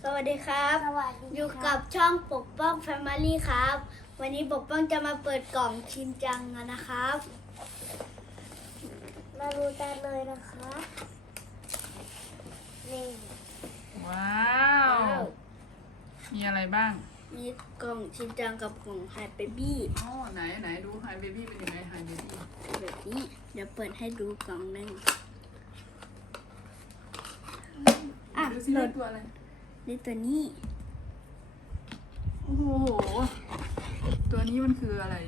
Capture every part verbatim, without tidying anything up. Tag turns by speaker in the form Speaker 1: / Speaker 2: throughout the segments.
Speaker 1: วัสดีครับ
Speaker 2: สวัสดี
Speaker 1: อยู่กับช่องปกป้อง แฟมิลี่ ครับ วันนี้ปกป้องจะมาเปิดกล่องชินจังกันนะครับ
Speaker 2: มาดูกันเลยนะคะนี่
Speaker 3: ว้าว มีอะไรบ้าง
Speaker 1: มีกล่องชินจังกับกล่องไฮเบบี้
Speaker 3: อ๋อไหนไหนดูไฮเบบี้เป็นยังไงไฮเบบี้
Speaker 1: แบบนี้เดี๋ยวเปิดให้ดูกล่องหนึ่งอ่ะ
Speaker 3: ดูสิ
Speaker 1: โหล
Speaker 3: ได้
Speaker 1: ด
Speaker 3: ตัวอะไร
Speaker 1: นี่ตัวนี้
Speaker 3: โอ้โห ตัวนี้มันคืออะไร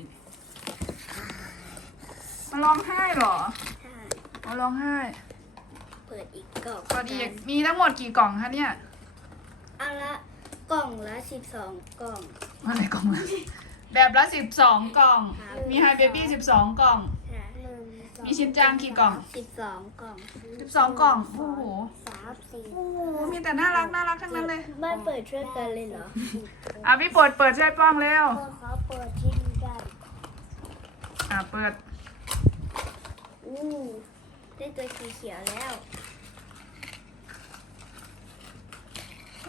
Speaker 3: มาร้องไห้เหรอ
Speaker 1: ใช่
Speaker 3: มาร้องไห้
Speaker 1: เปิดอีกกล่อง
Speaker 3: ตอนอีกมีทั้งหมดกี่กล่องคะเนี่ย
Speaker 1: อันละกล่องละสิบสองกล่อง
Speaker 3: อะไรกล่องละแบบละสิบสองกล่อง
Speaker 1: ครับ
Speaker 3: มีไฮเบบี้สิบสองกล่อง
Speaker 1: ใช่
Speaker 2: หนึ่งสอง
Speaker 3: มีชินจังกี่กล่อง
Speaker 1: สิบสองกล่อง
Speaker 3: สิบสองกล่อง โอ้โห
Speaker 2: สามสี่
Speaker 3: โอ้โห มีแต่น่ารักน่ารักทั้งนั้นเลย
Speaker 1: ไม่เปิดช่วยกันเลยเหรอ
Speaker 3: อ่ะพี่เปิดเปิดช่วยป้องเร็ว
Speaker 2: พอเขาเปิดชิ้นกัน
Speaker 3: อ่ะเปิด
Speaker 1: อู้ได้ตัวสีเขียวแล้ว
Speaker 2: โอ้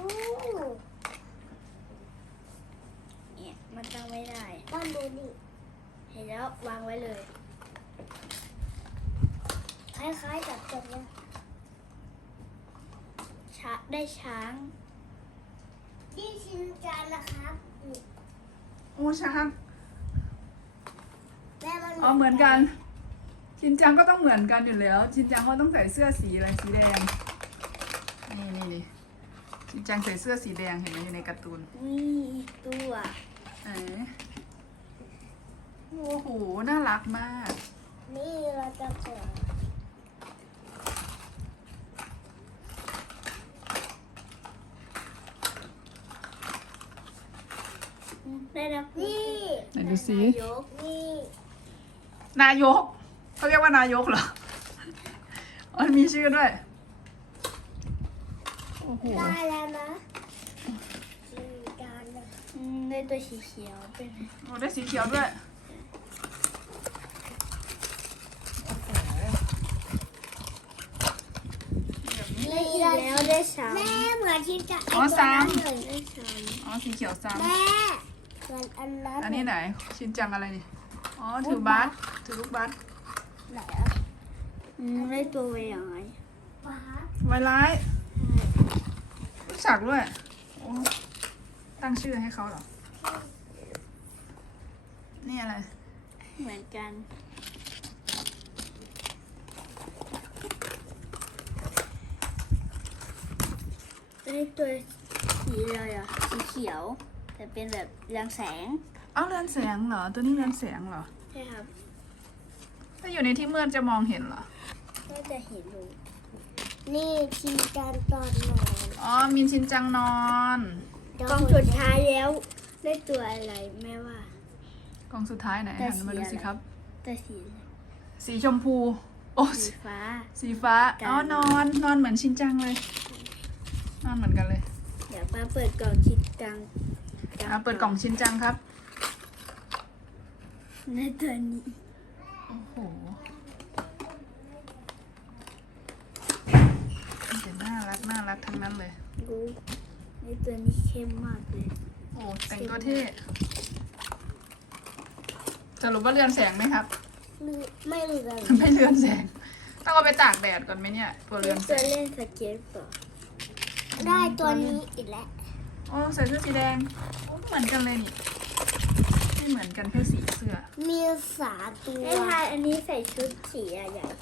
Speaker 1: เนี่ยมันตั้งไม่ได้
Speaker 2: บ้านดูนี่
Speaker 1: เห็นแล้ววางไว้เลย
Speaker 2: คล้ายๆกับตัวเนี้ย
Speaker 1: ช้าได้ช้าง
Speaker 2: นี่ชิ้นจานนะครับนี่
Speaker 3: โอ้ช้าง
Speaker 2: แม่มัน
Speaker 3: อ๋อเหมือนกัน ชินจังก็ต้องเหมือนกันอยู่แล้ว ชินจังเขาต้องใส่เสื้อสีอะไรสีแดง นี่นี่นี่ชินจังใส่เสื้อสีแดงเห็นไหมอยู่ในการ์ตูน
Speaker 1: นี่อีกตัว
Speaker 3: เอ๋โอ้โห น่ารักมาก
Speaker 2: นี่เราจะเปิด
Speaker 1: ได้แล้ว
Speaker 2: นี่
Speaker 3: ไหนดูสิ
Speaker 1: นายก
Speaker 2: นี่
Speaker 3: นายก เขาเรียกว่านายกเหรอมันมีชื่อด้วย โอ้โห
Speaker 2: ได้แล้วนะชิ้นจานนะ
Speaker 1: อืมได้ตัวสีเขียวเป็นไง
Speaker 3: โอ้ได้สีเขียวด้วย
Speaker 1: ได้อีกแล้วได้ช้าง
Speaker 2: แม่เหมือนชิ้นจาน
Speaker 3: อ๋อซ้ำ
Speaker 2: ไอ้ตัวนั้นเลย
Speaker 1: ได้ช้าง
Speaker 3: อ๋อ สีเขียวซ้
Speaker 2: แม่เหมือนอันนั้น
Speaker 3: ำอันนี้ไหน ชินจังอะไรนี่ อ๋อ ถือบัสถือลูกบัส
Speaker 2: ไหนอะ
Speaker 1: อืมได้ตัวไว้ยังไง
Speaker 2: ฟ้า
Speaker 3: ไวร้ายรู้จักด้วยโอ้ตั้งชื่อให้เขาเหรอ นี่อะไร
Speaker 1: เหมือนกันได้ตัวสีอะไรอ่ะสีเขียว แต่เป็นแบบเรืองแสง
Speaker 3: เอาเรือนแสงเหรอ ตัวนี้เรือนแสงเหรอ
Speaker 1: ใช่ครับ
Speaker 3: ถ้าอยู่ในที่มืดจะมองเห็นเหรอ
Speaker 1: ก็จะเห็นรู
Speaker 2: นี่ชิ้นจานตอนนอน
Speaker 3: อ๋อ มีชินจังนอน
Speaker 1: กล่องสุดท้ายแล้ว ได้ตัวอะไรแม่ว่า
Speaker 3: กล่องสุดท้ายไหน
Speaker 1: แต่
Speaker 3: หันมาดู
Speaker 1: สี
Speaker 3: สิ
Speaker 1: อะไร
Speaker 3: ครับ
Speaker 1: แต่สีอะไร
Speaker 3: สีชมพู โอ้
Speaker 1: สีฟ้า
Speaker 3: สีฟ้า
Speaker 1: กัน
Speaker 3: อ๋อ นอน นอนเหมือนชินจังเลย นอนเหมือนกันเลย
Speaker 1: เดี๋ยวมาเปิดกล่องชิดจัง
Speaker 3: อ่ะเปิดกล่องชินจังครับ
Speaker 1: ในตัวนี้
Speaker 3: โอ้โหแต่น่ารักน่ารักทั้งนั้นเลย
Speaker 1: ดูในตัวนี้เข้มมากเลย
Speaker 3: โอ้แต่งตัวเท่สรุปว่าเรือนแสงไหมครับ
Speaker 2: ลือไม่เหลือ
Speaker 3: ไม่เรือนแสง ต้องเอาไปตากแดดก่อนไหมเนี่ย ตัวเรือนแส
Speaker 1: ตัว
Speaker 3: ง
Speaker 1: เล่นสเก็ตบอร์ด
Speaker 2: ได้ตัวนี้อีกแล้ว
Speaker 3: โอ้ใส่เสื้อสีแดงโอ้เหมือนกันเลยนี่ไม่เหมือนกันแค่สีเสื้อ
Speaker 2: มีสามตัว
Speaker 1: ไอ้ทายอันนี้ใส่ชุดสีอะไรใหญ่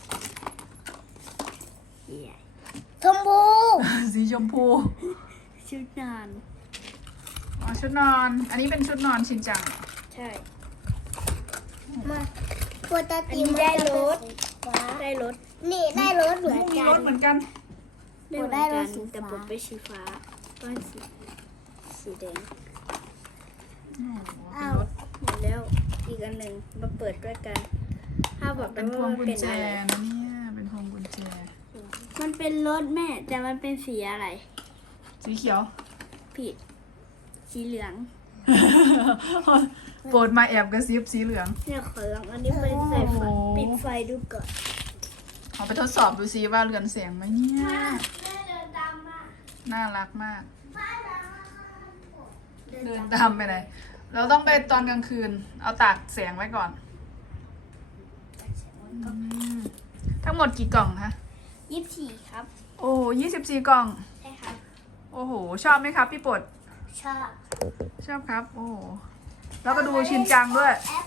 Speaker 1: สีใหญ่
Speaker 2: ชมพู
Speaker 3: สีชมพู
Speaker 1: ชุดนอน
Speaker 3: อ๋อชุดนอน อันนี้เป็นชุดนอนชินจังเหรอ
Speaker 1: ใช่
Speaker 2: มาปกติ
Speaker 1: อันนี้ได้รถ
Speaker 2: ฟ้า
Speaker 1: ได้รถ
Speaker 2: นี่ได้รถเหมือน
Speaker 3: มี
Speaker 2: กั
Speaker 3: ร
Speaker 2: น
Speaker 3: ถเหมือนกัน
Speaker 1: ได้เหมือน
Speaker 2: ได้ร
Speaker 1: กั
Speaker 2: ถ
Speaker 1: น
Speaker 2: สีฟ้า
Speaker 1: แต่ผมเป็นสีฟ้าก้อนสีสีแดง
Speaker 3: โอ้โหเป็น
Speaker 2: อ้าว
Speaker 3: รถ
Speaker 1: หมดแล้วอีกอันหนึ่งมาเปิดด้วยกัน ถ้าบอก
Speaker 3: เป็
Speaker 1: ได้
Speaker 3: นพ
Speaker 1: ว่าว
Speaker 3: ง
Speaker 1: มัน
Speaker 3: กุญ
Speaker 1: เป็น
Speaker 3: แจ
Speaker 1: อะไร
Speaker 3: นะเนี่ย เป็นพวงกุญแจ
Speaker 1: มันเป็นรถแม่ แต่มันเป็นสีอะไร
Speaker 3: สีเขียว
Speaker 1: ผิด สีเหลือง
Speaker 3: โปรดมาแอบกระซิบสีเหลือง
Speaker 1: เนี่ยขอลองอันนี้เป็นใส่ไฟ
Speaker 3: โอ้โห
Speaker 1: ปิดไฟดูก่อน
Speaker 3: เอาไปทดสอบดูซิว่าเรือนแสงไหมเนี่ย
Speaker 1: แม่เดินตามมา
Speaker 3: น่ารักมาก
Speaker 2: บ้านเรา
Speaker 3: เดินตามไปไหนเราต้องไปตอนกลางคืน เอาตากแสงไว้ก่อนอืมทั้งหมดกี่กล่องคะ
Speaker 1: ยี่สิบสี่ครับ
Speaker 3: โอ้ยี่สิบสี่กล่อง
Speaker 1: ใช่ครับ
Speaker 3: โอ้โห ชอบไหมครับพี่ปด
Speaker 1: ชอบ
Speaker 3: ชอบครับ โอ้โหแล้วก็ดูชินจังด้วย
Speaker 2: แอ